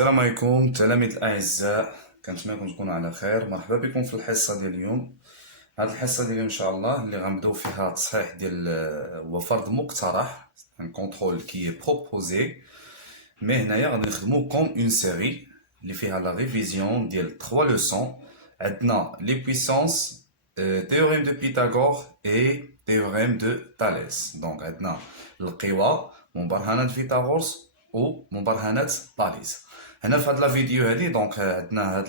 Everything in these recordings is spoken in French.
السلام عليكم تلاميذ الأعزاء، كنتمنى تكونوا على خير. مرحبا بكم في الحصة ديال اليوم. هاد الحصة ديال اليوم إن شاء الله اللي غنبداو فيها التصحيح ديال هو فرض مقترح، ان كونترول كي بروبوزي، مي هنايا غادي نخدمو كوم اون سيري اللي فيها لا ريفيزيون ديال 3 لوسون. عندنا لي بويسونس، تhéorème de Pythagore et théorème de Thalès. دونك عندنا القوى، مبرهنات فيثاغورس ومبرهنات طاليس. هنا في هاد لا فيديو هادي دونك عندنا هاد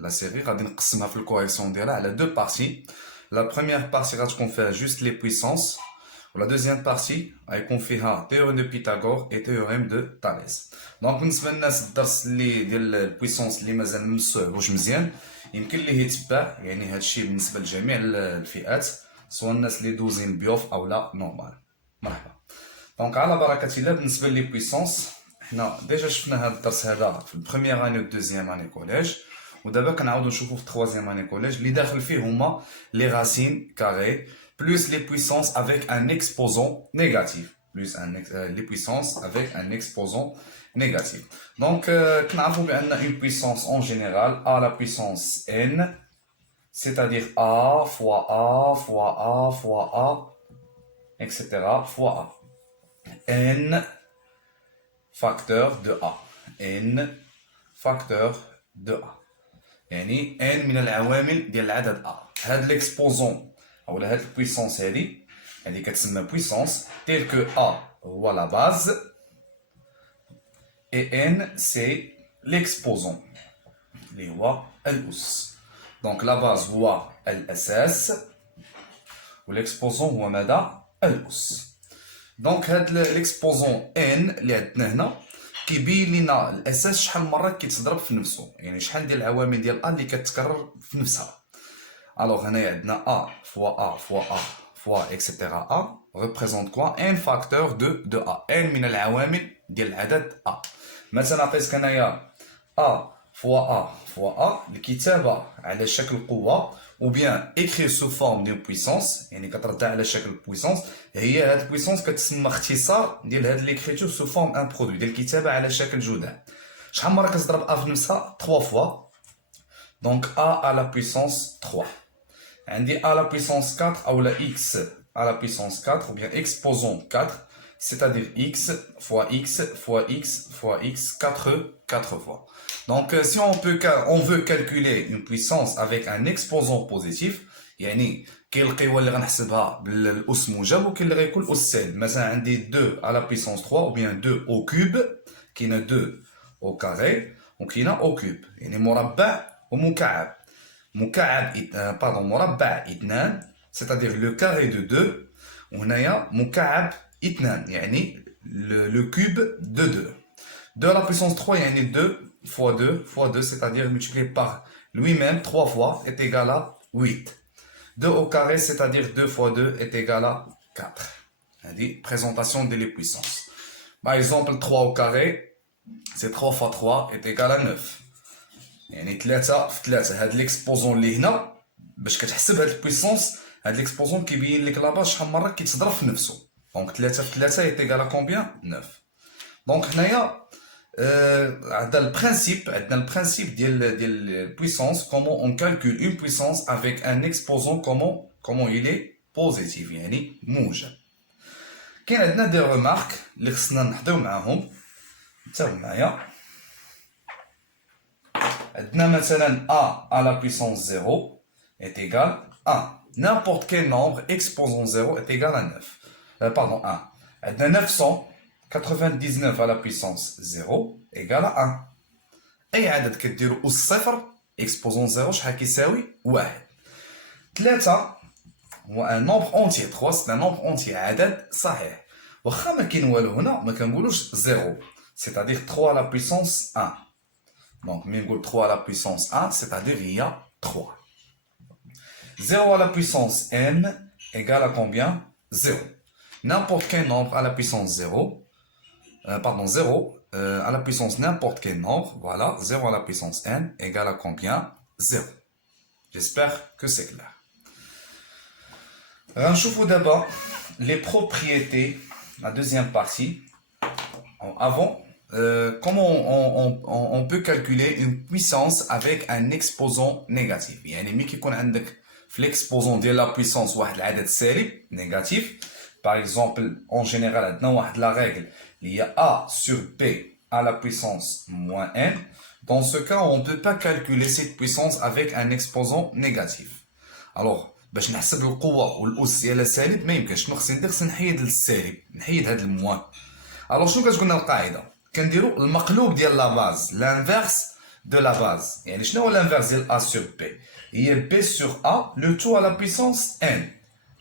لا سيري غادي نقسمها في الكوريكسيون ديالها على دو بارتي. لا بروميير بارتي غتكون فيها جوست لي بويسونس، ولا دوزيام بارتي غيكون فيها تhéorème de Pythagore et théorème de Thalès. دونك بالنسبه للناس الدرس اللي ديال البويسونس اللي مازال ممسوهوش مزيان يمكن ليه يتبع، يعني هادشي بالنسبه لجميع الفئات، سواء الناس اللي دوزين بيوف او لا نورمال. مرحبا. دونك على بركه الله. بالنسبه لي بويسونس حنا ديجا شفنا هاد الدرس هذا في البروميير اني و دوزيام اني كوليج، ودابا كنعاودو نشوفو في تخوازيام اني كوليج اللي داخل فيه هما لي راسين كاري plus les puissances avec un exposant négatif, plus les puissances avec un exposant négatif. Donc, nous avons une puissance en général à la puissance n, c'est-à-dire a fois a fois a fois a, etc. fois a. n facteur de a. n facteur de a. يعني n من العوامل ديال العدد a. هاد l'exposant ou la puissance هذه كتسمى puissance telle que A هو la base et N c'est l'exposant اللي هو الأس. donc la base هو الأساس و l'exposant هو ماذا؟ الأس. donc هاد l'exposant N اللي عندنا هنا كيبين لنا الأساس شحال مرة كيتضرب في نفسه، يعني شحال ديال العوامل ديال A اللي كتكرر في نفسها. Alors, on a A fois A fois A fois etc. A représente quoi? Un facteur de A. N من العوامل ديال العدد A. مثلا عطيتك انايا A fois A fois A الكتابة على شكل قوة ou bien écrit sous forme d'une puissance، يعني كتردها على شكل puissance. هي هاد البويسونس كتسمى اختصار ديال هاد l'écriture sous forme un produit ديال الكتابة على شكل جداء. شحال مرة كتضرب A في نفسها؟ 3 fois. Donc A à la puissance 3. عندي a la puissance 4 ou la x à la puissance 4 ou bien exposant 4, c'est-à-dire x fois x fois x fois x 4 fois. Donc si on veut calculer une puissance avec un exposant positif، يعني كاين القوى اللي غنحسبها بالأس موجب وكاين اللي غيكون الأس سالب. مثلا عندي 2 à la puissance 3 ou bien 2 au cube، كاينه 2 au carré وكاينه au cube، يعني مربع ومكعب. مربع 2 c'est-à-dire le carré de 2، وهنايا مكعب 2 يعني le cube de 2. 2 à la puissance 3 يعني 2 fois 2 fois 2 c'est-à-dire multiplié par lui-même 3 fois est égal à 8. 2 au carré c'est-à-dire 2 fois 2 est égal à 4. هذه présentation de les puissances. Par exemple 3 au carré c'est 3 fois 3 est égal à 9. يعني 3 في 3. هاد ليكسبوزون اللي هنا باش كتحسب هاد البويسونس، هاد ليكسبوزون كيبين لك لاباس شحال مره كيتضرب في نفسه. دونك 3 في 3 يتيغال كومبيان؟ 9. دونك هنايا عندنا البرانسيب ديال البويسونس. كومون اون كالكول اون بويسونس افيك ان اكسبوزون كومون يلي بوزيتيف يعني موجب. كاين عندنا دي ريمارك اللي خصنا نحضيو معاهم. تابعوا معايا. عندنا مثلا a à la puissance 0 est égal à 1. N'importe quel nombre exposant 0 est égal à 9. Pardon, 1. عندنا 999 à la puissance 0 égale à 1. أي عدد كديرو أس صفر exposant 0 شحال كيساوي؟ 1. 3 هو un nombre entier. 3 c'est un nombre entier، عدد صحيح. واخا ما كاين والو هنا ما كنقولوش 0، c'est-à-dire 3 à la puissance 1. Donc, 3 à la puissance 1, c'est-à-dire il y a 3. 0 à la puissance n égale à combien? 0. N'importe quel nombre à la puissance 0, 0 à la puissance n'importe quel nombre, voilà, 0 à la puissance n égale à combien? 0. J'espère que c'est clair. نشوفوا d'abord les propriétés, la deuxième partie. Avant comment on peut calculer une puissance avec un exposant négatif. يعني ملي كيكون عندك في l'exposant ديال la puissance واحد العدد سالب négatif. Par exemple, en général, عندنا واحد la règle il y a A sur B à la puissance moins n. Dans ce cas, on ne peut pas calculer cette puissance avec un exposant négatif. Alors, باش نحسب القوة والأس ديالها سالب ما يمكنش. شنو خصني ندير؟ خصني نحيد السالب، نحيد هاد الموان. Alors شنو كتقول لنا القاعدة؟ كنديرو المقلوب ديال لا باز، l'inverse de la base. يعني شنو هو l'inverse ديال A sur B؟ هي B sur A le tout à la puissance n.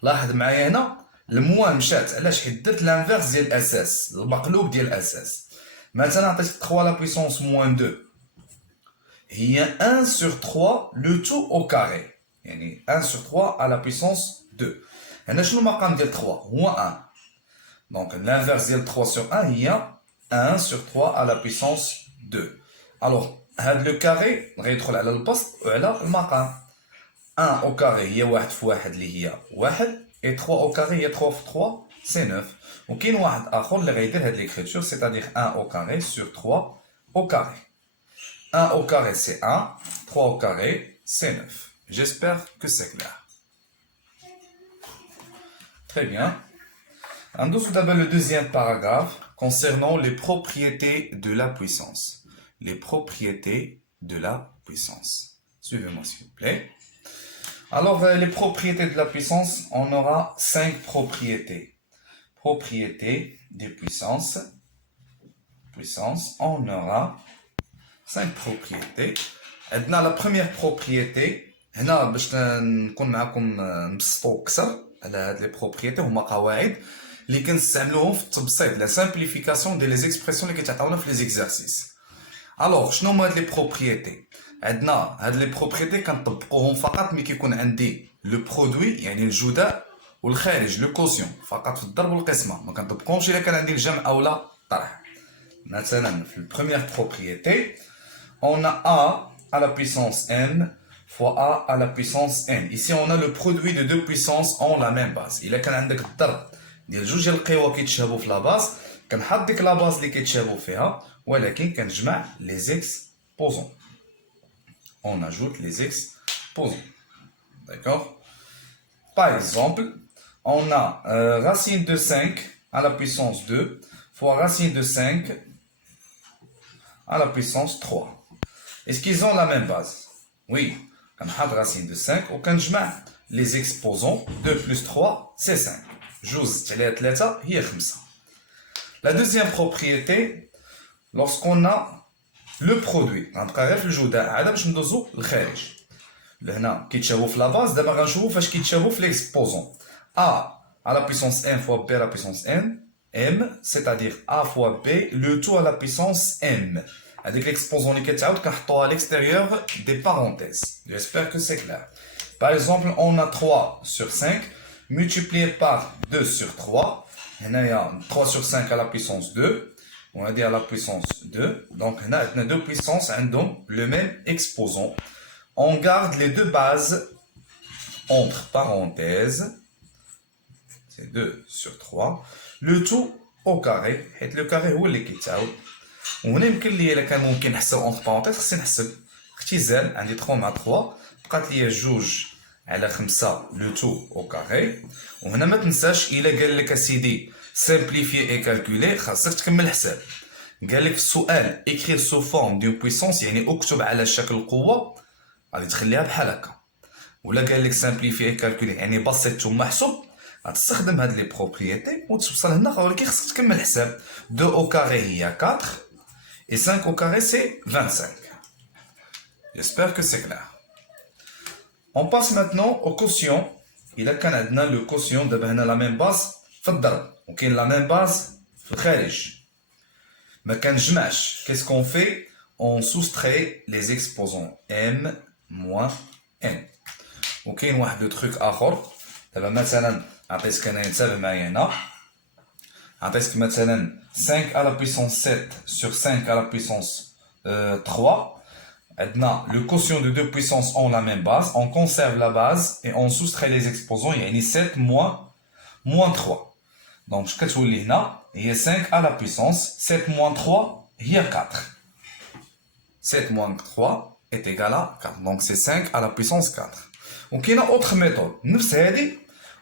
لاحظ معايا هنا الموان مشات علاش؟ حيت درت l'inverse ديال الأساس، المقلوب ديال الأساس. مثلا عطيتك 3 à la puissance moins 2 هي 1 sur 3 le tout au carré. يعني 1 sur 3 à la puissance 2. هنا شنو المقام ديال 3؟ هو 1. Donc l'inverse ديال 3 sur 1 هي 1 sur 3 à la puissance 2. Alors هاد لو كاري غيدخل على البسط وعلى المقام. 1 au carré هي 1 في 1 اللي هي 1 et 3 au carré هي 3 في 3 c'est 9. وكاين واحد اخر اللي غيدير هاد ليكريتور c'est-à-dire 1 au carré sur 3 au carré. 1 au carré c'est 1, 3 au carré c'est 9. J'espère que c'est clair. Très bien. On tout d'abord le deuxième paragraphe concernant les propriétés de la puissance. Les propriétés de la puissance. Suivez-moi s'il vous plaît. Alors, les propriétés de la puissance, on aura 5 propriétés. Propriétés des puissances. Puissance, on aura 5 propriétés. عندنا la première propriété. هنا باش نكون معكم نبسطو اكثر على هاد لي بروبريتي هما قواعد اللي كنستعملوهم في التبسيط لا سامبليفيكاسيون ديال لي زيكسبرسيون اللي كيتعطاونا في لي زيكزارسيس. الوغ شنو هما هاد لي بروبريتي؟ عندنا هاد لي بروبريتي كنطبقوهم فقط ملي كيكون عندي لو برودوي يعني الجداء والخارج لو كوسيون فقط في الضرب والقسمه، ما كنطبقهمش الا كان عندي الجمع او لا طرح. مثلا في البروميير بروبريتي on a A à la puissance n fois A à la puissance n. Ici, on a le produit de deux puissances en la même base. Il a qu'un عندك الضرب ديال جوج ديال القوى كيتشابهوا في لا باز، كنحط ديك لا باز اللي كيتشابهوا فيها ولكن كنجمع لي زيكسبوزون. On ajoute les exposants. D'accord? Par exemple, on a racine de 5 à la puissance 2 fois racine de 5 à la puissance 3. Est-ce qu'ils ont la même base? Oui. كنحط racine de 5 وكنجمع les exposants. 2 plus 3 c'est 5. جوز على 3 هي 5. La deuxième propriété, lorsqu'on a le produit, غنبقى غير في الجداء عاد باش ندوزو للخارج. لهنا كيتشابهوا في لا باز، دابا غنشوفوا فاش كيتشابهوا في ليكسبوزون. A à la puissance n fois B à la puissance n, m, c'est-à-dire A fois B, le tout à la puissance m. Avec l'exposant اللي كتعاود كنحطوها à l'extérieur des parenthèses. J'espère que c'est clair. Par exemple, on a 3 sur 5 multiplié par 2 sur 3. هنايا 3 sur 5 à la puissance 2. On va dire à la puissance 2. Donc, on a deux puissances عندهم le même exposant. On garde les deux bases entre parenthèses. C'est 2 sur 3. Le tout au carré. حيت le carré هو اللي كيتعاود. وهنا يمكن لي الا كان ممكن نحسب اونتر بارونتيز خصني نحسب اختزال. عندي 3 مع 3 بقات لي 2 على 5 لو تو او كاري. وهنا ما تنساش الا قال لك اسيدي سامبليفي اي كالكولي خاصك تكمل الحساب. قال لك في السؤال اكرير سو فورم دون بويسونس يعني اكتب على شكل القوه غادي تخليها بحال هكا. ولا قال لك سامبليفي اي كالكولي يعني بسيط ثم محسوب غتستخدم هاد لي بروبريتي وتوصل هنا ولكن خاصك تكمل الحساب. 2 au carré هي 4 et 5 au carré c'est 25. J'espère que c'est clair. On passe maintenant au quotient. Il a كان عندنا le quotient دابا هنا la même base في الضرب وكاين la même base في الخارج. ما كنجمعش. Qu'est-ce qu'on fait? On soustrait les exposants m moins n. وكاين واحد لو تروك اخر. دابا مثلا عطيتك انا نتابع معايا هنا. عطيتك مثلا 5 à la puissance 7 sur 5 à la puissance 3. عندنا le quotient de deux puissances ont la même base. On conserve la base et on soustrait les exposants. يعني 7 moins 3. Donc كتولي هنا هي 5 à la puissance 7 moins 3 il y a 4. 7 moins 3 est égal à 4. Donc c'est 5 à la puissance 4. Donc il y a une autre méthode. نفس هذه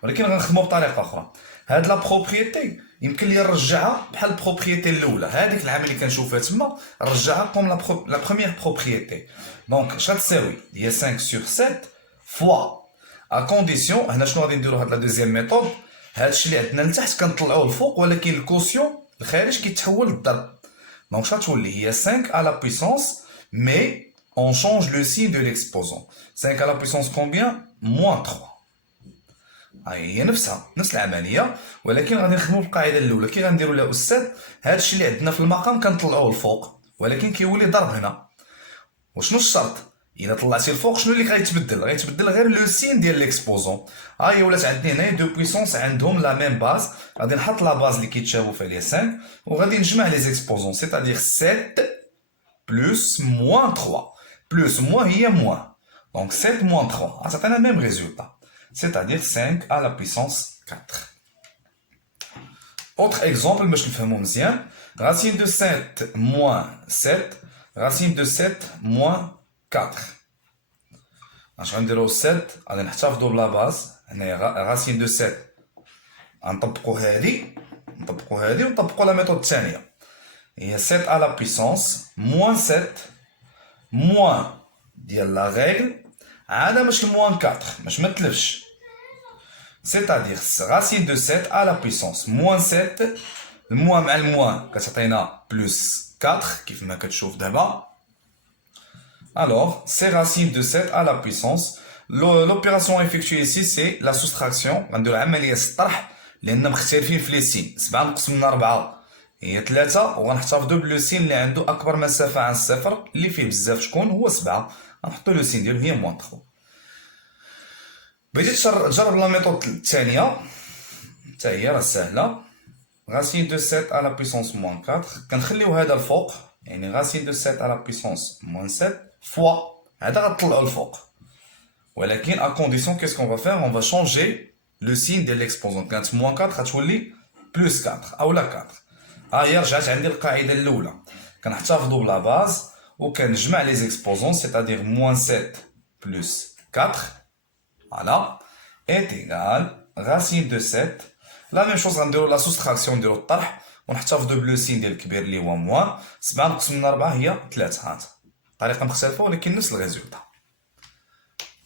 ولكن غنخدمو بطريقه اخرى. هاد لا بروبريتي يمكن لي نرجعها بحال البروبريتي الاولى. هذيك العامل اللي كنشوفها تما نرجعها كوم لا بروميير بروبريتي. دونك اش غتساوي؟ هي 5 sur 7 فوا ا كونديسيون. هنا شنو غادي نديرو؟ هاد لا دوزيام ميثود هادشي اللي عندنا لتحت كنطلعوه الفوق ولكن الكوسيون الخارج كيتحول للضرب. دونك اش غتولي؟ هي 5 à la puissance mais on change le signe de l'exposant. 5 à la puissance combien? Moins 3. هي نفس العمليه ولكن غادي نخدموا بالقاعده الاولى. كي غنديروا لها استاذ هادشي اللي عندنا في المقام كنطلعوه الفوق ولكن كيولي ضرب هنا. وشنو الشرط؟ الا طلعتي الفوق شنو اللي غيتبدل؟ غيتبدل غير لو سين ديال ليكسبوزون. ها هي ولات عندي هنايا دو بويسونس عندهم لا ميم باز. غادي نحط لا باز اللي كيتشابهوا فيها لي 5 وغادي نجمع لي زيكسبوزون سيتادير 7 plus moins 3 plus moins هي moins. Donc 7 moins 3 غتعطينا même résultat, c'est-à-dire 5 à la puissance 4. Autre exemple باش نفهمو مزيان. Racine de 7 moins 7, racine de 7 moins 4. اش غنديرو 7 غادي نحتفظوا بلا باز هنايا racine de 7 غنطبقوا هذه ونطبقوا لا ميثود الثانيه. هي 7 à la puissance moins 7 moins ديال لا ريغل عاد ماشي moins 4 باش ما تلفش. c'est-à-dire racine de 7 à la puissance moins 7 الموان مع الموان كتعطينا plus 4 كيف ما كتشوف دابا. Alors c'est racine de 7 à la puissance. L'opération effectuée ici c'est la soustraction. غنديرو عمليه الطرح لان مختلفين في لي سين. 7 نقسم من 4 هي 3 وغنحتفظوا بلو سين اللي عنده اكبر مسافه عن الصفر اللي فيه بزاف شكون هو 7. غنحطوا لو سين ديالو هي موان 3. بغيتي تجرب لا ميثود الثانيه حتى هي راه سهله. racine de 7 à la puissance moins 4 كنخليو هذا الفوق يعني racine de 7 à la puissance moins 7 fois هذا غطلعو الفوق ولكن à condition qu'est-ce qu'on va faire? On va changer le signe de l'exposant. كانت moins 4 غتولي plus 4 اولا 4. ها هي رجعت عندي القاعده الاولى. كنحتفظوا بلا باز وكنجمع لي زيكسبوزون c'est-à-dire moins 7 plus 4 voilà est égal racine de 7. لا ميم شوز غنديرو لا سوستراكسيون نديرو الطرح ونحتفظوا بلو سين ديال الكبير اللي هو موان. 7 نقسم من 4 هي 3. هات طريقه مختلفه ولكن نفس الريزولتا.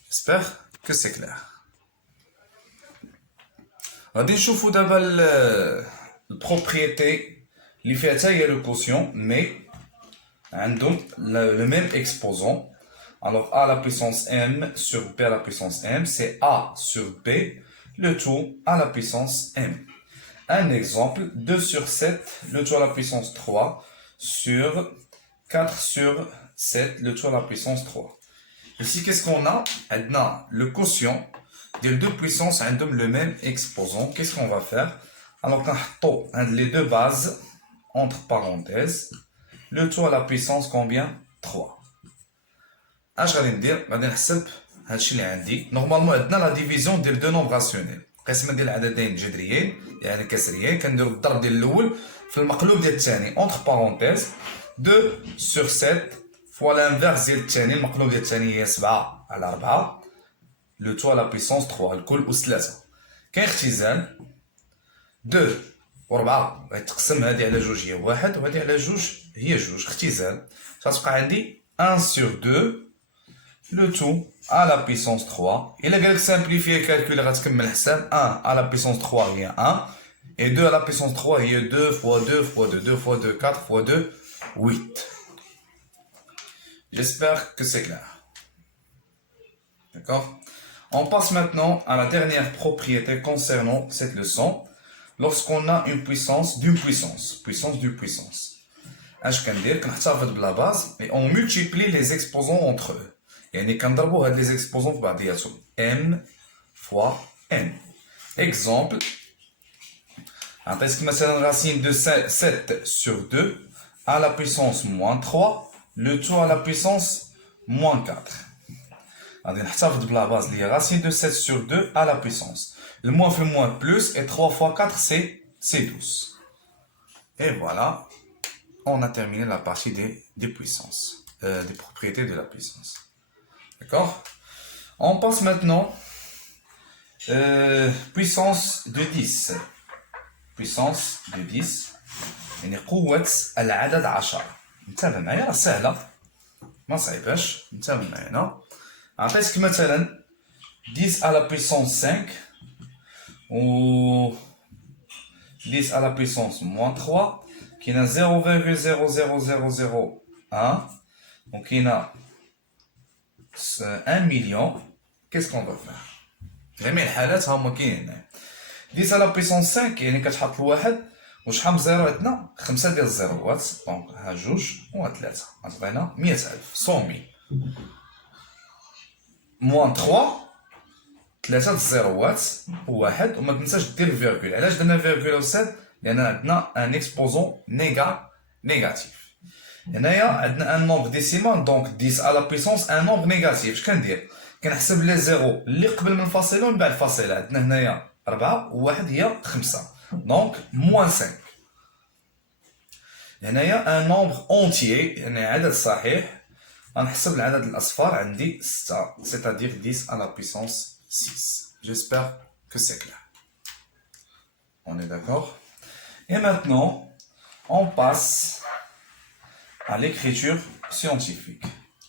j'espère que c'est clair. غادي نشوفوا دابا البروبريتي اللي فيها حتى هي لو كوسيون مي عندهم le même exposant. Alors a la puissance m sur b à la puissance m, c'est a sur b, le tout à la puissance m. Un exemple, 2 sur 7, le tout à la puissance 3, sur 4 sur 7, le tout à la puissance 3. Ici, qu'est-ce qu'on a? On a le quotient des deux puissances ont le même exposant. Qu'est-ce qu'on va faire? Alors, on a les deux bases entre parenthèses. Le tout à la puissance combien? 3. اش غادي ندير؟ غادي نحسب هادشي اللي عندي. نورمالمون عندنا لا ديفيزيون ديال دو نومبر راسيونيل، قسمه ديال عددين جذريين يعني كسريين. كنديرو الضرب ديال الاول في المقلوب ديال الثاني اونتر بارونتيز 2 sur 7 فوا لانفيرس ديال الثاني. المقلوب ديال الثاني هي 7 على 4 لو تو على بيسونس 3 الكل أس 3. كاين اختزال 2 و4 غيتقسم هادي على جوج هي 1 وهادي على جوج هي جوج. اختزال غتبقى عندي 1 sur 2 le tout à la puissance 3. Il a bien simplifié calculer غتكمل الحساب 1 à la puissance 3 هي 1 et 2 à la puissance 3 هي 2 fois 2 fois 2 2 fois 2 4 fois 2 8. J'espère que c'est clair. D'accord? On passe maintenant à la dernière propriété concernant cette leçon. Lorsqu'on a une puissance d'une puissance, puissance d'une puissance. اش كندير؟ كنحتفظ بلا باز et on multiplie les exposants entre eux. يعني كنضربوا هاد لي زيكسبوزون في بعضياتهم m fois n. Exemple, عطيتك مثلا racine de 7 sur 2 à la puissance moins 3 le tout à la puissance moins 4. غادي نحتفظ بلا باز اللي هي racine de 7 sur 2 à la puissance. Le moins fait moins plus et 3 fois 4 c'est 12. Et voilà. on a terminé la partie des puissances, des propriétés de la puissance. D'accord? On passe maintenant puissance de 10. Puissance de 10 يعني قوة العدد 10. انتبه معايا راه سهلة ما صعيباش. انتبه معايا هنا عطيتك مثلا 10 à la puissance 5 ou 10 à la puissance moins 3 كاينه 0,00001 وكاينه 1 million. qu'est-ce qu'on va faire؟ جميع الحالات هما كاينين هنا. 10 à la puissance 5 يعني كتحط الواحد وشحال من زيرو عندنا 5 ديال الزيروات دونك ها جوج و 3 غتعطينا 100,000 100,000 موان 3 3 الزيروات وواحد وما تنساش دير فيرغول. علاش درنا فيرغول أستاذ؟ لأن عندنا ان اكسبوزون نيجاتيف. هنايا عندنا ان نومبر ديسيمال دونك 10 على بيسونس ان نومبر نيجاتيف. اش كندير؟ كنحسب لي زيرو اللي قبل من الفاصله ومن بعد الفاصله. عندنا هنايا 4 وواحد هي 5 دونك موان 5. هنايا ان نومبر اونتيي يعني عدد صحيح. غنحسب العدد الاصفار عندي 6 c'est-à-dire 10 à la puissance 6. J'espère que c'est clair. On est d'accord? Et maintenant, on passe à l'écriture scientifique.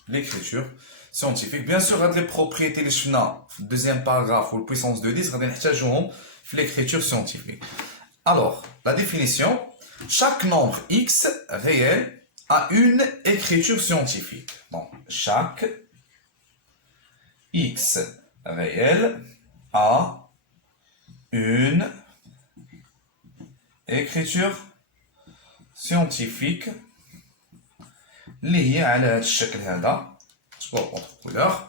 L'écriture scientifique. Bien sûr, les propriétés اللي شفنا في deuxième paragraphe ou la puissance de 10 غادي نحتاجوهم في l'écriture scientifique. Alors, la définition, chaque nombre x réel a une écriture scientifique. Donc, chaque x réel a une écriture scientifique اللي هي على هذا الشكل هذا سبور اونتر كولور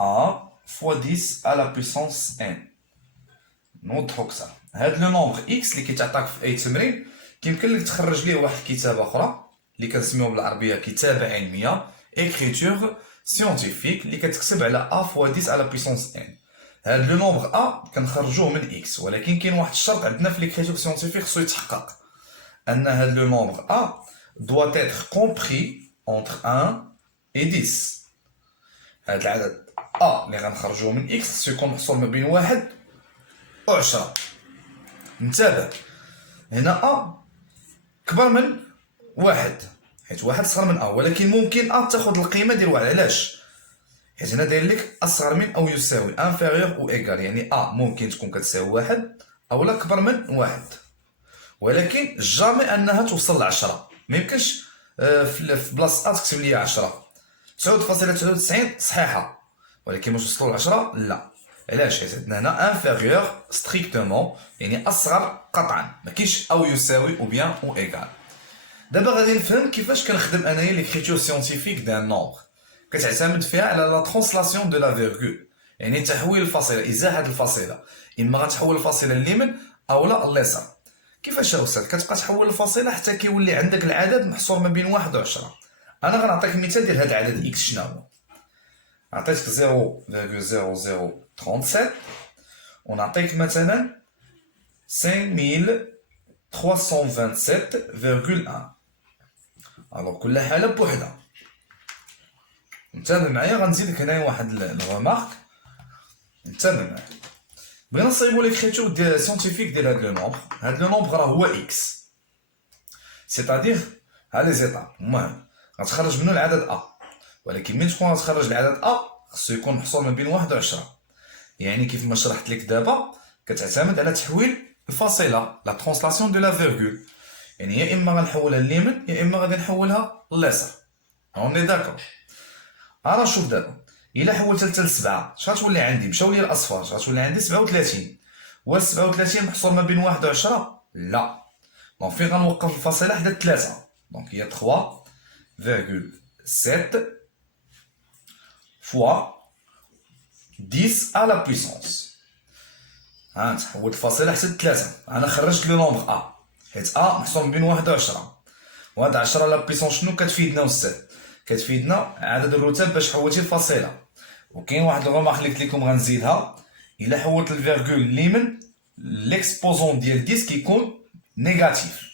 a fois 10 à la puissance n. نوضحو اكثر. هاد لو نومبر x اللي كيتعطاك في اي تمرين كيمكن لك تخرج ليه واحد الكتابه اخرى اللي كنسميوها بالعربيه كتابه علميه écriture scientifique اللي كتكتب على a fois 10 à la puissance n. هاد لو نومبر a كنخرجوه من x ولكن كاين واحد الشرط عندنا في l'écriture scientifique خصو يتحقق ان هاد لو نومبر a doit être compris entre 1 et 10. هاد العدد a اللي غنخرجوه من x خصو يكون محصور ما بين 1 و 10. انتبه هنا a كبر من 1 حيت 1 صغر من a ولكن ممكن a تاخد القيمه ديال 1. علاش؟ حيت هنا داير لك اصغر من او يساوي inférieur ou égal يعني a ممكن تكون كتساوي 1 او لا كبر من 1 ولكن جامي انها توصل ل 10. ما يمكنش في بلاصه a تكتب لي 10 9.99 صحيحه ولكن واش وصلوا ل 10 لا. علاش؟ حيت عندنا هنا inférieur strictement يعني اصغر قطعا ما كاينش او يساوي او بيان او ايغال. دابا غادي نفهم كيفاش كنخدم انايا ليكريتور سيانتيفيك دان نومبر. كتعتمد فيها على لا ترانسلاسيون دو لا فيرغول يعني تحويل الفاصله ازاحه الفاصله. اما غتحول الفاصله لليمين او لا اليسار. كيفاش يا استاذ؟ كتبقى تحول الفاصله حتى كيولي عندك العدد محصور ما بين 1 و 10. انا غنعطيك مثال ديال هذا العدد اكس شنو هو. عطيتك 0.0037 ونعطيك مثلا 5327.1. الوغ كل حاله بوحدها. انتبه معايا غنزيدك هنايا واحد الغمارك. انتبه معايا بغينا نصايبو ليكريتور ديال سيانتيفيك ديال هاد لو نومبر. هاد لو نومبر راه هو اكس سيتادير ها لي زيتاب. المهم غتخرج منو العدد a ولكن من تكون غتخرج العدد a خصو يكون محصور ما بين 1 و 10. يعني كيف ما شرحت لك دابا كتعتمد على تحويل الفاصله لا ترانسلاسيون دو لا فيرغول يعني يا اما غنحولها لليمين يا اما غادي نحولها لليسار. اوني داكور. راه شوف دابا الا حولتها حتى ل 7 اش غتولي عندي؟ مشاو لي الاصفار غتولي عندي 37. واش 37 محصور ما بين 1 و 10 لا. دونك فين غنوقف الفاصله حدا 3 دونك هي 3,7 fois 10 à la puissance. ها تحولت الفاصله حتى 3. انا خرجت لو نومبر a حيت a محصور بين 1 و 10 وهاد 10 لا بيسونس شنو كتفيدنا استاذ؟ كتفيدنا عدد الرتب باش حولتي الفاصله. وكاين واحد الغومارك اللي قلت لكم غنزيدها الا حولت الفيرغول اليمين ليكسبوزون ديال 10 كيكون نيجاتيف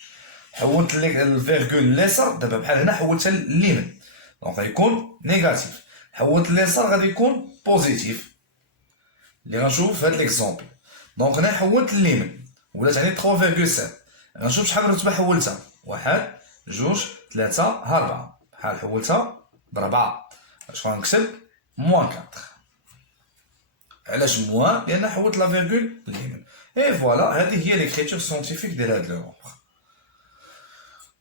حولت الفيرغول لليسار، دابا بحال هنا حولتها لليمين، دونك غيكون نيجاتيف. حولت لليسار غادي يكون بوزيتيف، اللي غنشوف في هاد ليكزومبل. دونك هنا حولت لليمين ولات عندي 3.7. غنشوف شحال رتبه حولتها، 1 2 3 4. بحال حولتها بربعة، اش غنكتب موان 4. علاش موان؟ لان حولت لا فيرغول لليمين. اي فوالا، هذه هي ليكريتور سيونتيفيك ديال هاد لو نومبر.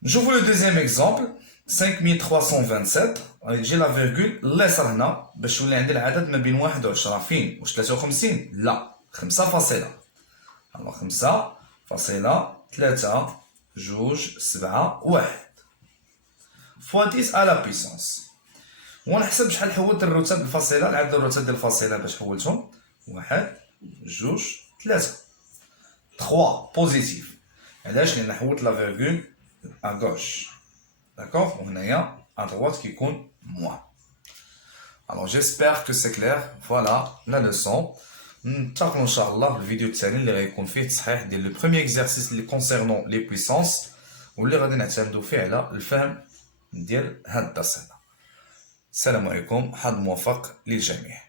نشوفو لو دوزيام اكزومبل 5327. غادي تجي لا فيرغول لليسار هنا باش يولي عندي العدد ما بين 1 و 10. فين؟ واش 53؟ لا، 5 فاصلة. الوغ 5 فاصلة 3 2 7 1 فوا 10 على بيسونس. ونحسب شحال حولت الرتب بالفاصله، العدد الرتب ديال الفاصله باش حولتهم 1 2 3 بوزيتيف. علاش؟ لان حولت لا فيرغول ا غوش، داكوغ، وهنايا ا droite كيكون موان. Alors j'espère que c'est clair. Voilà la leçon. نتلاقاو ان شاء الله في الفيديو التالي اللي غيكون فيه تصحيح ديال لو بروميير اكزرسيس اللي كونسيرنون لي بويسونس، واللي غادي نعتمدوا فيه على الفهم ديال هاد الدرس هذا. السلام عليكم، حظ موفق للجميع.